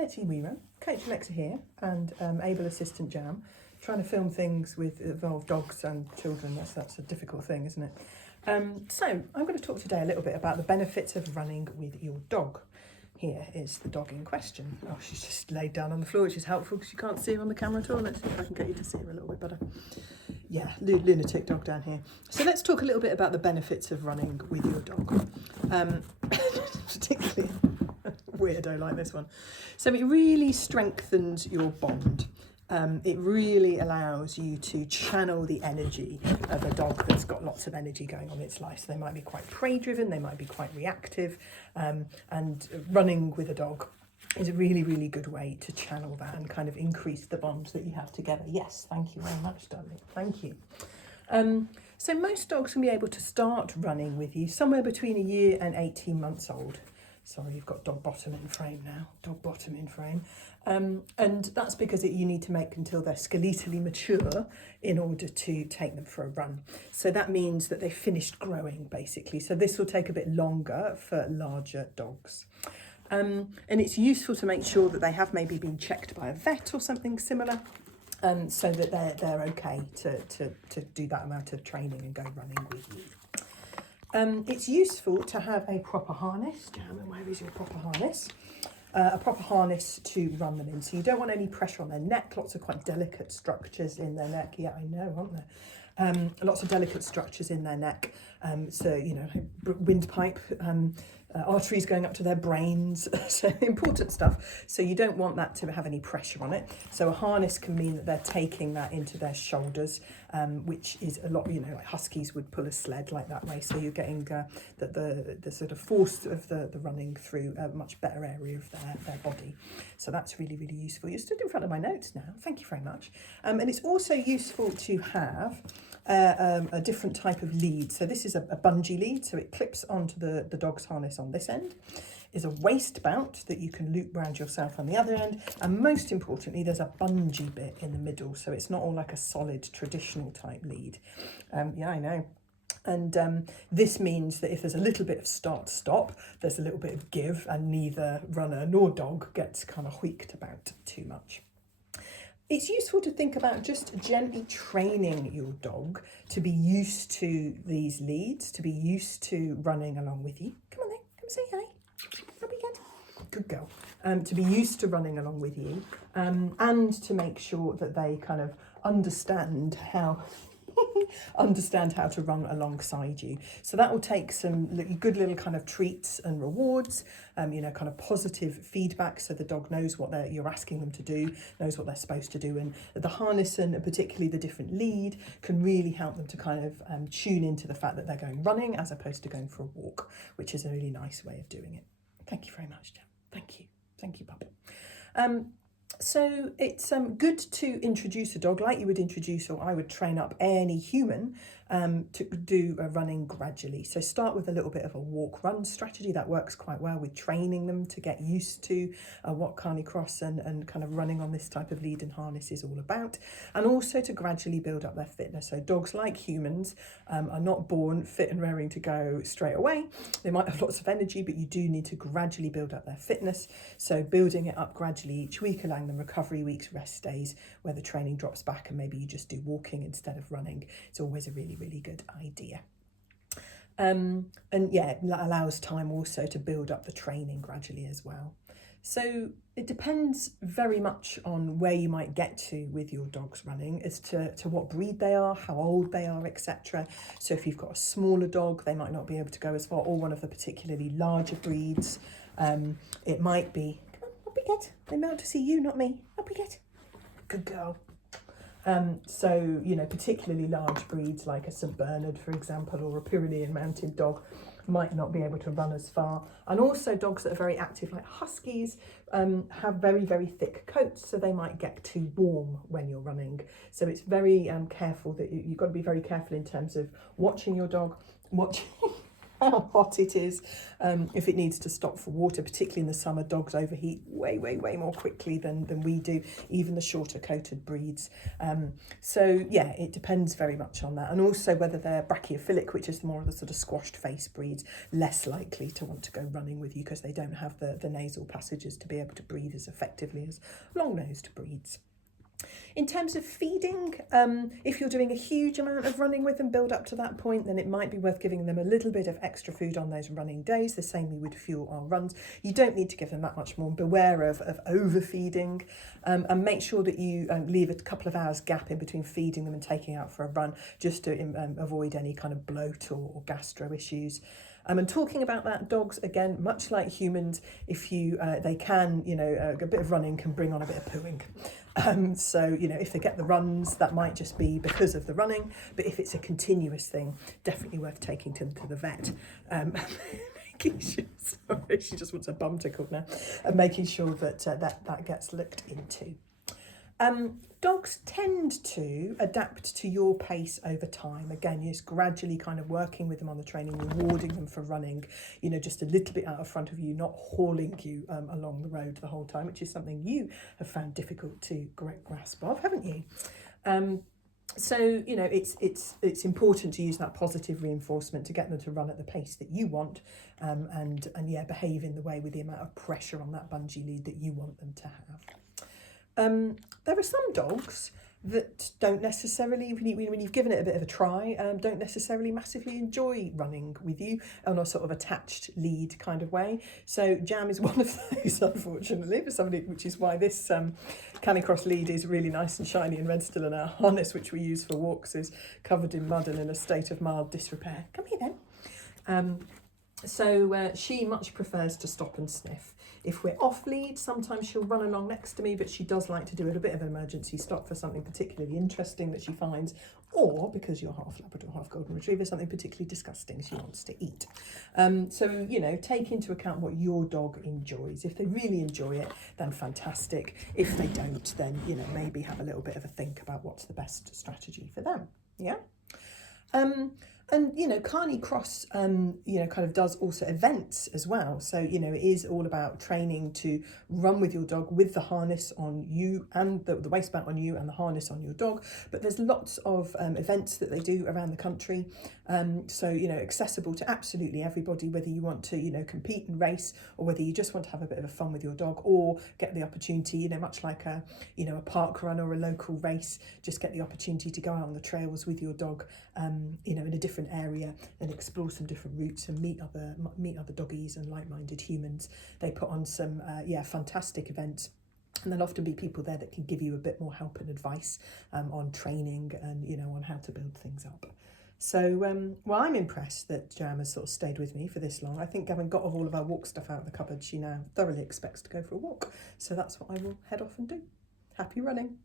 Nettie Weaver, Coach Alexa here, and Able Assistant Jam, trying to film things with involve dogs and children. That's a difficult thing, isn't it? So I'm going to talk today a little bit about the benefits of running with your dog. Here is the dog in question. Oh, she's just laid down on the floor, which is helpful because you can't see her on the camera at all. Let's see if I can get you to see her a little bit better. Yeah, lunatic dog down here. So let's talk a little bit about the benefits of running with your dog. Particularly weirdo like this one. So it really strengthens your bond. It really allows you to channel the energy of a dog that's got lots of energy going on in its life. So they might be quite prey driven, they might be quite reactive, and running with a dog is a really, really good way to channel that and kind of increase the bond that you have together. Yes, thank you very much, darling. Thank you. So most dogs can be able to start running with you somewhere between a year and 18 months old. Sorry, you've got dog bottom in frame now, dog bottom in frame. And that's because you need to make until they're skeletally mature in order to take them for a run. So that means that they've finished growing, basically. So this will take a bit longer for larger dogs. And it's useful to make sure that they have maybe been checked by a vet or something similar, so that they're okay to do that amount of training and go running with you. It's useful to have a proper harness. Jam, where is your proper harness? A proper harness to run them in. So you don't want any pressure on their neck. Lots of quite delicate structures in their neck. Yeah, I know, aren't there? Lots of delicate structures in their neck. So, you know, windpipe, arteries going up to their brains. So important stuff. So you don't want that to have any pressure on it. So a harness can mean that they're taking that into their shoulders, which is a lot, you know, like huskies would pull a sled like that way. So you're getting the sort of force of the running through a much better area of their body. So that's really, really useful. You're stood in front of my notes now. Thank you very much. And it's also useful to have a different type of lead. So this is a bungee lead, so it clips onto the dog's harness on this end. Is a waist bout that you can loop around yourself on the other end, and most importantly there's a bungee bit in the middle, so it's not all like a solid traditional type lead. Yeah, I know. And this means that if there's a little bit of start-stop, there's a little bit of give, and neither runner nor dog gets kind of wheeked about too much. It's useful to think about just gently training your dog to be used to these leads, to be used to running along with you. Come on then, come say hi. That'll be good. Good girl. To be used to running along with you, and to make sure that they kind of understand how to run alongside you. So that will take some good little kind of treats and rewards, you know, kind of positive feedback, so the dog knows what you're asking them to do, knows what they're supposed to do, and the harness and particularly the different lead can really help them to kind of tune into the fact that they're going running as opposed to going for a walk, which is a really nice way of doing it. Thank you very much, Jam. Thank you, Pup. So it's good to introduce a dog like you would introduce, or I would train up any human to do running gradually. So start with a little bit of a walk-run strategy. That works quite well with training them to get used to what Canicross and kind of running on this type of lead and harness is all about, and also to gradually build up their fitness. So dogs, like humans, are not born fit and raring to go straight away. They might have lots of energy, but you do need to gradually build up their fitness. So building it up gradually each week, allowing them recovery weeks, rest days where the training drops back and maybe you just do walking instead of running. It's always a really, really good idea. And yeah, it allows time also to build up the training gradually as well. So it depends very much on where you might get to with your dogs running as to what breed they are, how old they are, etc. So if you've got a smaller dog, they might not be able to go as far, or one of the particularly larger breeds. It might be, come on, up we get. They want to see you, not me. Up we get. Good girl. So, you know, particularly large breeds like a St. Bernard, for example, or a Pyrenean mounted dog might not be able to run as far. And also dogs that are very active, like huskies, have very, very thick coats, so they might get too warm when you're running. So it's very careful that you've got to be very careful in terms of watching your dog, how hot it is, if it needs to stop for water, particularly in the summer. Dogs overheat way more quickly than we do, even the shorter coated breeds. So yeah, it depends very much on that, and also whether they're brachiophilic, which is more of the sort of squashed face breeds, less likely to want to go running with you because they don't have the nasal passages to be able to breathe as effectively as long-nosed breeds. In terms of feeding, if you're doing a huge amount of running with them, build up to that point, then it might be worth giving them a little bit of extra food on those running days, the same we would fuel our runs. You don't need to give them that much more. Beware of overfeeding, and make sure that you leave a couple of hours gap in between feeding them and taking out for a run, just to avoid any kind of bloat or gastro issues. And talking about that, dogs, again, much like humans, if you they can, a bit of running can bring on a bit of pooing. So, if they get the runs, that might just be because of the running, but if it's a continuous thing, definitely worth taking them to the vet. Making sure, sorry, she just wants a bum tickled now, and making sure that that gets looked into. Dogs tend to adapt to your pace over time. Again, you're just gradually kind of working with them on the training, rewarding them for running, just a little bit out of front of you, not hauling you along the road the whole time, which is something you have found difficult to grasp of, haven't you? So, it's important to use that positive reinforcement to get them to run at the pace that you want, and behave in the way with the amount of pressure on that bungee lead that you want them to have. There are some dogs that don't necessarily, when you've given it a bit of a try, don't necessarily massively enjoy running with you on a sort of attached lead kind of way. So Jam is one of those, unfortunately, for somebody, which is why this Canicross lead is really nice and shiny and red still, and our harness, which we use for walks, is covered in mud and in a state of mild disrepair. Come here then. So she much prefers to stop and sniff. If we're off lead, sometimes she'll run along next to me, but she does like to do a bit of an emergency stop for something particularly interesting that she finds, or because you're half Labrador, half Golden Retriever, something particularly disgusting she wants to eat. So, take into account what your dog enjoys. If they really enjoy it, then fantastic. If they don't, then, maybe have a little bit of a think about what's the best strategy for them. Yeah? And, Canicross, kind of does also events as well. So, it is all about training to run with your dog with the harness on you and the waistband on you and the harness on your dog. But there's lots of events that they do around the country. So, accessible to absolutely everybody, whether you want to, compete and race, or whether you just want to have a bit of fun with your dog, or get the opportunity, much like a park run or a local race, just get the opportunity to go out on the trails with your dog, in a different area and explore some different routes and meet other doggies and like-minded humans. They put on some fantastic events, and there'll often be people there that can give you a bit more help and advice on training and on how to build things up. So I'm impressed that Jam has sort of stayed with me for this long. I think having got all of our walk stuff out of the cupboard, she now thoroughly expects to go for a walk. So that's what I will head off and do. Happy running.